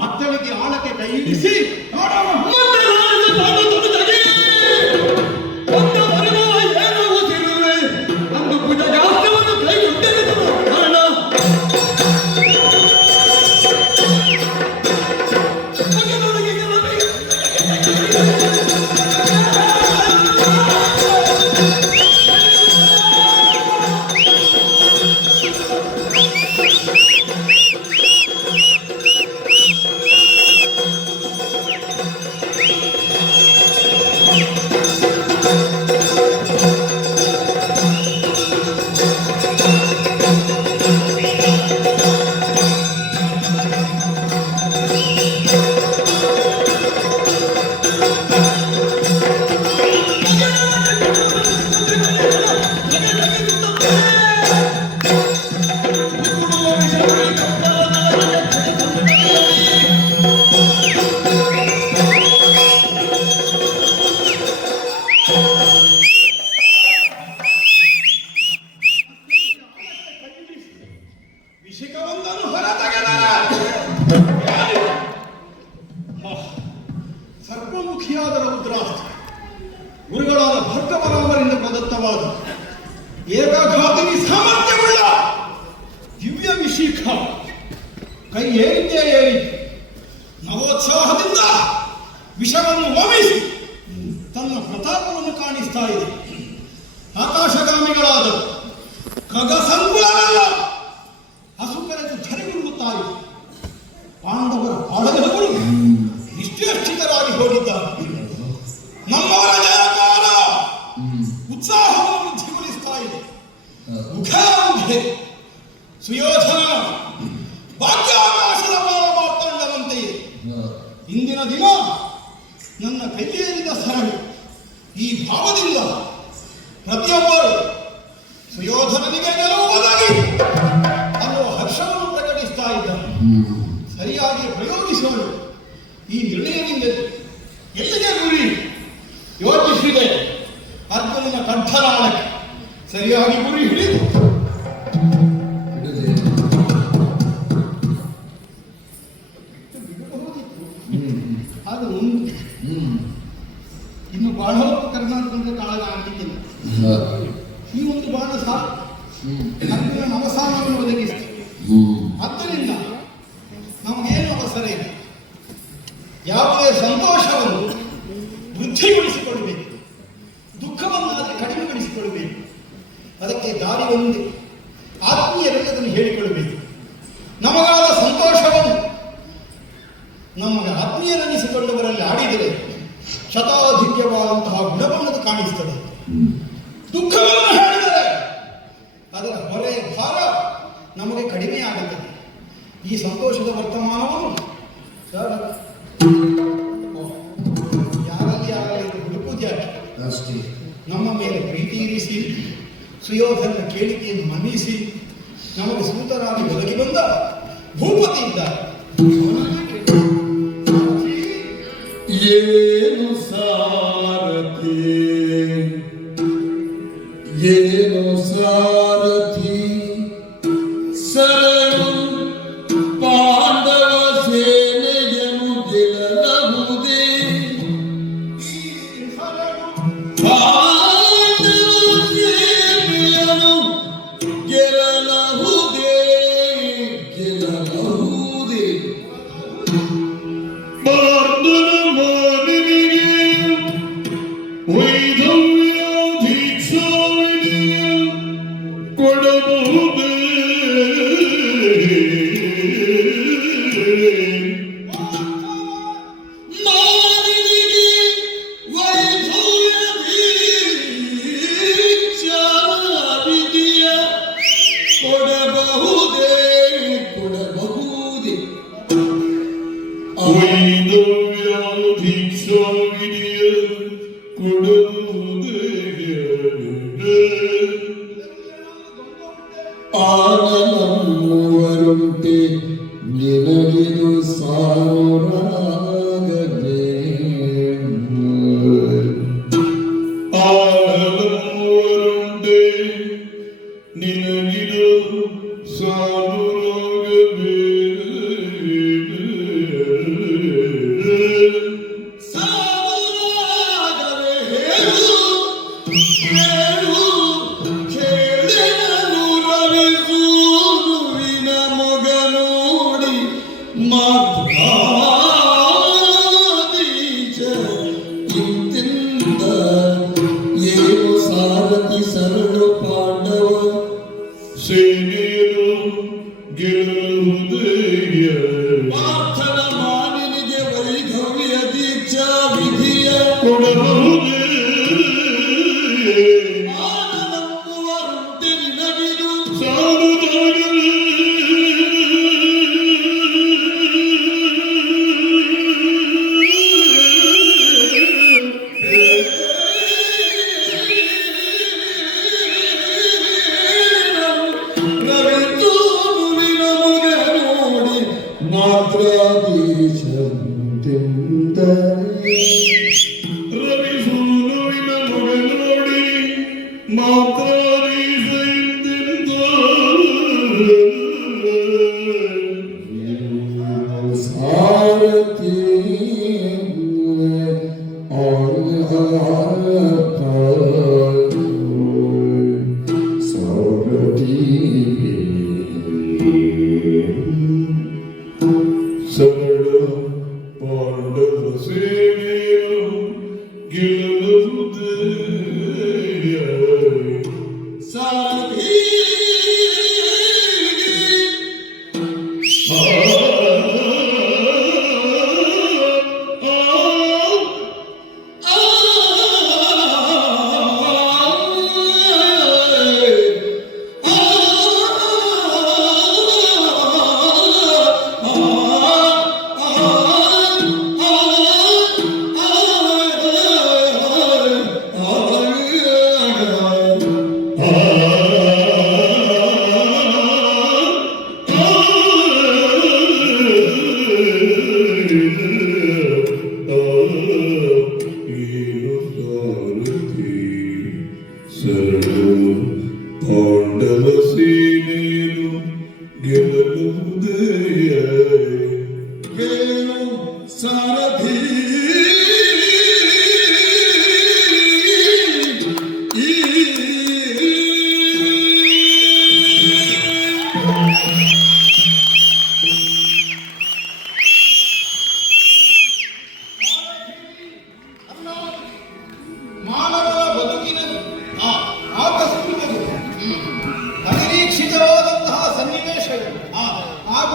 ಮಕ್ಕಳಿಗೆ ಆಳಕ್ಕೆ ಕೈ ಇರಿಸಿ. ನೋಡೋಣ. ಕೈ ಏರಿದ್ದೇ ಏರಿ ನವೋತ್ಸಾಹದಿಂದ ವಿಷವನ್ನು ವಮಿಸಿ. ತನ್ನ ಪ್ರತಾಪವನ್ನು ಕಾಣಿಸ್ತಾ ಇದೆ. ಆಕಾಶಗಾಮಿಗಳಾದ ಖಗ ಸಂಕುಲವೆಲ್ಲ ಹಸುಕರೆದು ಧರೆಗುರುಳುತ್ತಾ ಇದೆ ಪಾಂಡವರ ಪಾಡದವರು ನಿಶ್ಚೇಷ್ಟಿತರಾಗಿ ಹೋಗಿದ್ದಾರೆ. ನಮ್ಮವರ ಇಂದಿನ ದಿನ ನನ್ನ ಕೈಯೇರಿದ ಸರಣಿ ಈ ಭಾವದಿಂದ ಪ್ರತಿಯೊಬ್ಬರು ಅದು ಒಂದು. ಇನ್ನು ಬಹಳ ಕರ್ನಾಟಕದ ಕಾಳಗ ಆಗಲಿಕ್ಕಿಲ್ಲ. ಈ ಒಂದು ಬಾಣ ಸಹ ಅರ್ಜುನನ ಅವಸಾನವನ್ನು ಒದಗಿಸಿದೆ ಆದ್ದರಿಂದ ನಮಗೇನು ಅವಸರ ಇದೆ ಯಾವುದೇ ಸಂತೋಷವನ್ನು ವೃದ್ಧಿಗೊಳಿಸಿಕೊಳ್ಳಬೇಕು ದುಃಖವನ್ನು ಆದರೆ ಕಡಿಮೆಗೊಳಿಸಿಕೊಳ್ಬೇಕು. ಅದಕ್ಕೆ ದಾರಿ ಒಂದೇ. ಆತ್ಮೀಯರಲ್ಲಿ ಅದನ್ನು ಹೇಳಿಕೊಳ್ಳಬೇಕು ನಮಗಾದ ನಮಗೆ ಆತ್ಮೀಯರನ್ನಿಸಿಕೊಂಡವರಲ್ಲಿ ಆಡಿದರೆ ಶತಾಧಿಕ್ಯವಾದಂತಹ ಗುಣವನ್ನು ಕಾಣಿಸ್ತದೆ. ದುಃಖವನ್ನು ಹೇಳಿದರೆ ಅದರ ಹೊರೆ ಭಾರ ನಮಗೆ ಕಡಿಮೆ ಆಗುತ್ತದೆ ಈ ಸಂತೋಷದ ವರ್ತಮಾನವನ್ನು ಯಾರಲ್ಲಿ ಯಾರಲ್ಲಿ ಹುಡುಕುವುದು ಅಷ್ಟೇ. ನಮ್ಮ ಮೇಲೆ ಪ್ರೀತಿ ಇರಿಸಿ ಸುಯೋಧನ ಕೇಳಿಕೆಯನ್ನು ಮನ್ನಿಸಿ ನಮಗೆ ಸೂತರಾಗಿ ಒದಗಿ ಬಂದ ಭೂಪತಿ ಇದ್ದಾರೆ येनो सारथी सर्वं पाण्डव सेनयनु जललभुदे पाण्डव सेनयनु जललभुदे जललभुदे पाण्डव माननिगे We ಸೇನೆಯರು ಪಾಂಡವ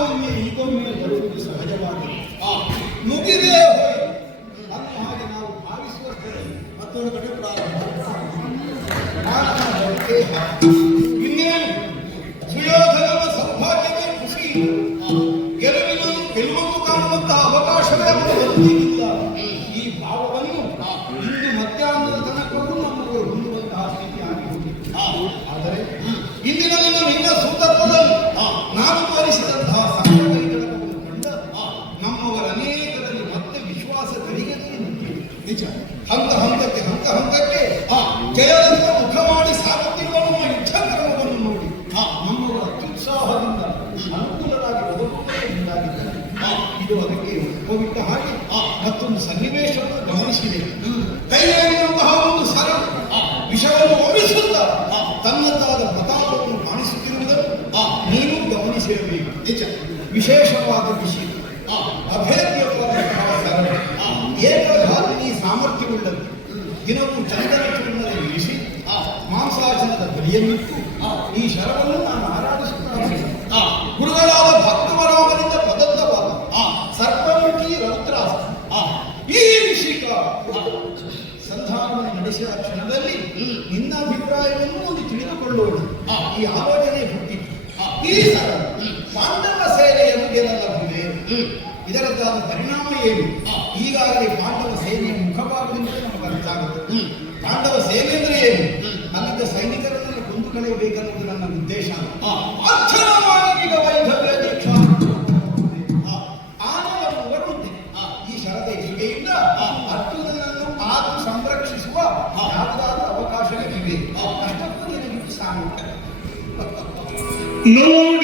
ಆಗೊಮ್ಮೆ ಈಗೊಮ್ಮೆ ಬರುವುದು ಸಹಜವಾಗಿದೆ ಮುಗಿದೇ. ಅಂದ ಹಾಗೆ ನಾವು ಭಾವಿಸುವ ಮತ್ತೊಂದು ಕಡೆ ಪ್ರಾರಂಭ ನಮ್ಮವರ ಅತ್ಯುತ್ಸಾಹದಿಂದ ಅನುಕೂಲರಾಗಿ ಬದುಕುವುದೇ ಮುಂದಾಗಿದ್ದಾರೆ ಇದು ಅದಕ್ಕೆ ಹೋಗಿಟ್ಟ ಹಾಗೆ ಮತ್ತೊಂದು ಸನ್ನಿವೇಶವನ್ನು ಗಮನಿಸಿದೆ. ಕೈಯಾಗಿರುವಂತಹ ಒಂದು ಸರ ವಿಷವನ್ನು ಒಲಿಸುತ್ತ ತನ್ನದಾದ ಮತಾಪವನ್ನು ಕಾಣಿಸುತ್ತಿರುವುದನ್ನು ನೀನು ಗಮನಿಸಿರಬೇಕು. ನಿಜ ವಿಶೇಷವಾದ ವಿಷಯ ಅಭೇದ್ಯವಾದಂತಹ ಸರ ಏಕಧಾರಿಣಿ ಸಾಮರ್ಥ್ಯವುಳ್ಳದ್ದು. ದಿನವೂ ಚಂದನ ಚೂರ್ಣದಲ್ಲಿ ಇರಿಸಿ ಮಾಂಸಾಚನದ ಬಲಿಯನ್ನಿಟ್ಟು ಈ ಶರವನ್ನು ನಾನು ಆರಾಧಿಸುತ್ತೇನೆ. ಗುರುಗಳಾದ ಭಕ್ತವರಾಮನಿಂದ ಪ್ರದತ್ತವಾದ ಸರ್ಪಮುಖಿ ಆ, ಈ ವಿಷಯ ಸಂಧಾನವನ್ನು ನಡೆಸಿದ ಕ್ಷಣದಲ್ಲಿ ನಿನ್ನ ಅಭಿಪ್ರಾಯವನ್ನು ಒಂದು ತಿಳಿದುಕೊಳ್ಳೋಣ. ಈ ಆಲೋಚನೆ ಹುಟ್ಟಿತು ಈ ಸರ ಪಾಂಡವ ಸೇನೆಯನ್ನು ಗೆಲ್ಲಲಬಹುದೇ ಇದರದ್ದಾದ ಪರಿಣಾಮ ಏನು? ಈಗಾಗಲೇ ಪಾಂಡವ ಸೇನೆಯ ಮುಖಭಾಗದಿಂದ ನಮಗೆ ಆಗುತ್ತೆ ಪಾಂಡವ ಸೇನೆ ಅಂದ್ರೆ ಏನು? ಅಲ್ಲಿದ್ದ ಸೈನಿಕರನ್ನು ಕೊಂದು ಕಳೆಯಬೇಕನ್ನುವುದು ನನ್ನ ಉದ್ದೇಶ. ಸಂರಕ್ಷಿಸುವ ಯಾವುದಾದ ಅವಕಾಶಗಳಿವೆ ಅಷ್ಟಕ್ಕೂ ನಿನಗೆ ಸಾಮರ್ಥ್ಯ ನೋಡಿದನು